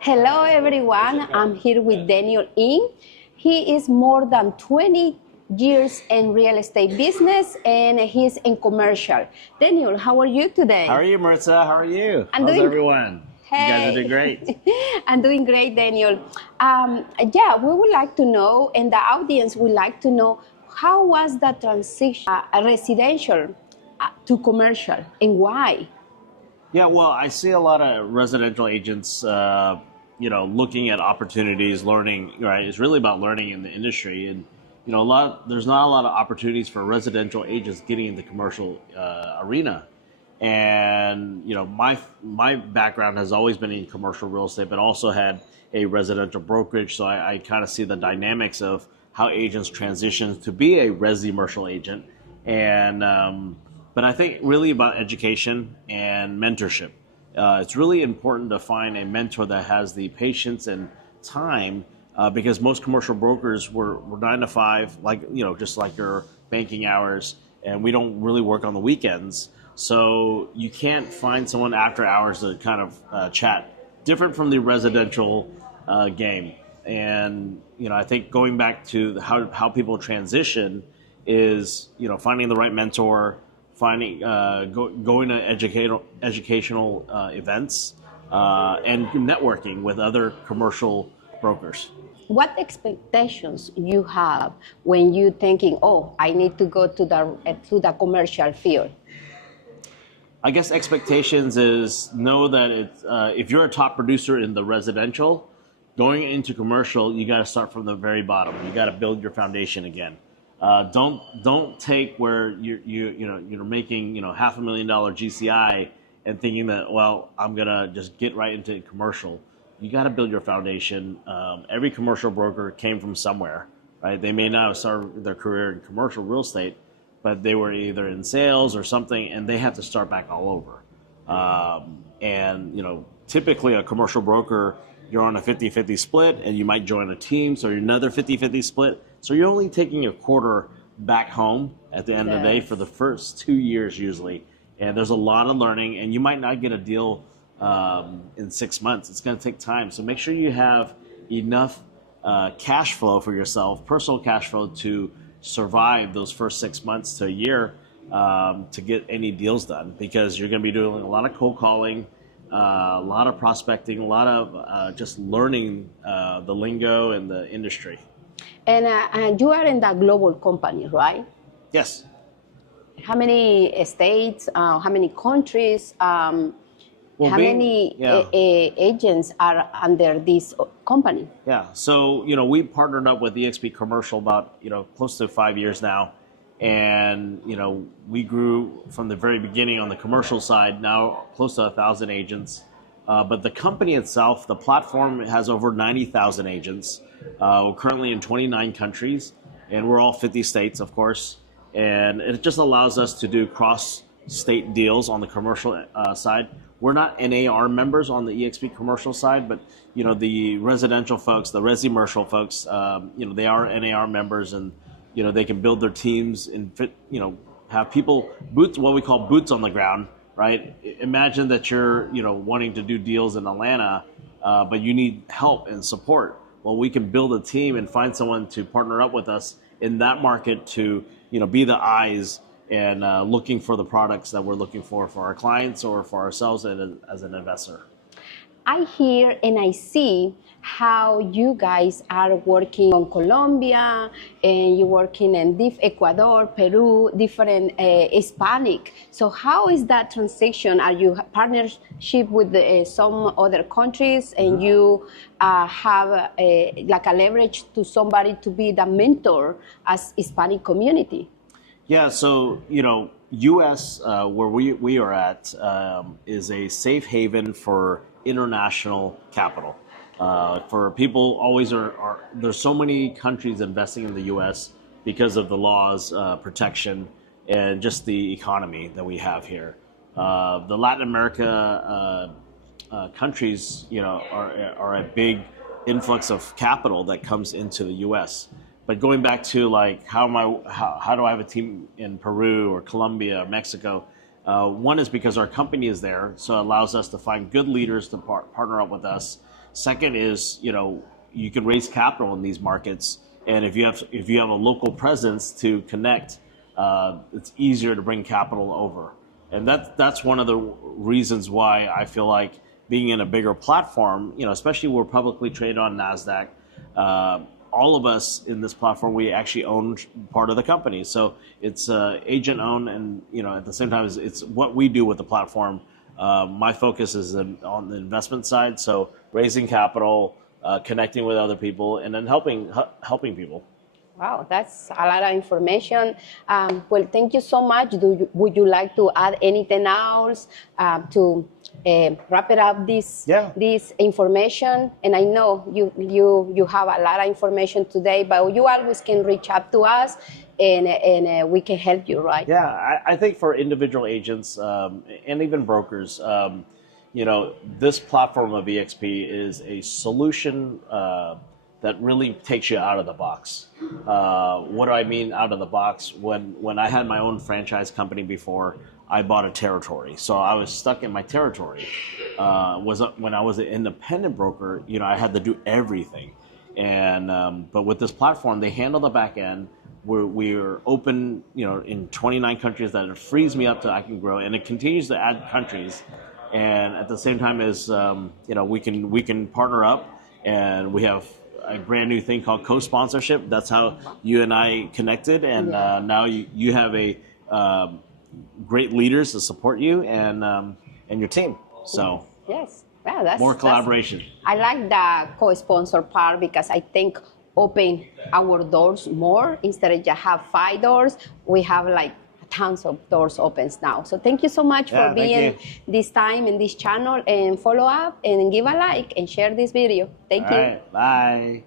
Hello everyone, I'm here with Daniel Ng. He is more than 20 years in real estate business and he's in commercial. Daniel, how are you today? How are you, Maritza? How are you? I'm How's doing- everyone? Hey. You guys are doing great. I'm doing great, Daniel. We would like to know, and the audience would like to know, how was the transition residential to commercial and why? Yeah, well, I see a lot of residential agents, looking at opportunities, learning. Right, it's really about learning in the industry, and there's not a lot of opportunities for residential agents getting in the commercial arena. And my background has always been in commercial real estate, but also had a residential brokerage. So I kind of see the dynamics of how agents transition to be a resi-commercial agent, and but I think really about education and mentorship. It's really important to find a mentor that has the patience and time, because most commercial brokers were 9 to 5, just like your banking hours, and we don't really work on the weekends. So you can't find someone after hours to kind of chat. Different from the residential game. And I think going back to how people transition is finding the right mentor, finding going to educational events, and networking with other commercial brokers. What expectations you have when you thinking, oh, I need to go to the commercial field? I guess expectations is know that if you're a top producer in the residential, going into commercial, you got to start from the very bottom. You got to build your foundation again. Don't take where you're making $500,000 GCI and thinking that, well, I'm gonna just get right into commercial. You got to build your foundation. Every commercial broker came from somewhere, right? They may not have started their career in commercial real estate, but they were either in sales or something, and they have to start back all over. Typically a commercial broker, you're on a 50-50 split, and you might join a team, so you're another 50-50 split. So you're only taking a quarter back home at the end of the day for the first 2 years usually. And there's a lot of learning, and you might not get a deal in 6 months. It's going to take time. So make sure you have enough cash flow for yourself, personal cash flow, to survive those first 6 months to a year to get any deals done, because you're going to be doing a lot of cold calling, a lot of prospecting, a lot of just learning the lingo and the industry. And you are in the global company, right? Yes. How many states, how many countries, how many agents are under this company? Yeah, so we partnered up with eXp Commercial about close to 5 years now, and we grew from the very beginning on the commercial side, now close to 1,000 agents. But the company itself, the platform, has over 90,000 agents. We're currently in 29 countries, and we're all 50 states, of course. And it just allows us to do cross-state deals on the commercial side. We're not NAR members on the eXp Commercial side, but the residential folks, the resi-commercial folks, they are NAR members, and they can build their teams and have people what we call boots on the ground. Right? Imagine that you're, wanting to do deals in Atlanta, but you need help and support. Well, we can build a team and find someone to partner up with us in that market to, be the eyes and looking for the products that we're looking for our clients or for ourselves as an investor. I hear and I see how you guys are working on Colombia, and you're working in Ecuador, Peru, different Hispanic. So how is that transition? Are you partnership with some other countries, and you have like a leverage to somebody to be the mentor as Hispanic community? Yeah, so U.S. Where we are at is a safe haven for international capital. For people always there's so many countries investing in the U.S. because of the laws, protection, and just the economy that we have here. The Latin America countries, are a big influx of capital that comes into the U.S. But going back to how do I have a team in Peru or Colombia or Mexico? One is because our company is there, so it allows us to find good leaders to partner up with us. Second is, you can raise capital in these markets, and if you have a local presence to connect, it's easier to bring capital over. And that's one of the reasons why I feel like being in a bigger platform, especially we're publicly traded on NASDAQ, all of us in this platform, we actually own part of the company. So it's agent owned, and at the same time, it's what we do with the platform. My focus is on the investment side, so raising capital, connecting with other people, and then helping people. Wow, that's a lot of information. Well, thank you so much. Would you like to add anything else to wrap it up this information? And I know you have a lot of information today, but you always can reach out to us, and we can help you, right? Yeah, I think for individual agents and even brokers, this platform of EXP is a solution that really takes you out of the box. What do I mean out of the box? When I had my own franchise company before, I bought a territory. So I was stuck in my territory. When I was an independent broker, I had to do everything. And but with this platform, they handle the back end. We're open, in 29 countries. That it frees me up to I can grow, and it continues to add countries. And at the same time as we can partner up, and we have a brand new thing called co-sponsorship. That's how you and I connected, and now you have a great leaders to support you and your team. So yes. Wow, that's more collaboration. I like the co-sponsor part because I think open our doors more. Instead of just have 5 doors, we have like tons of doors opens now. So thank you so much for being this time in this channel, and follow up and give a like and share this video. Thank you. All right, bye.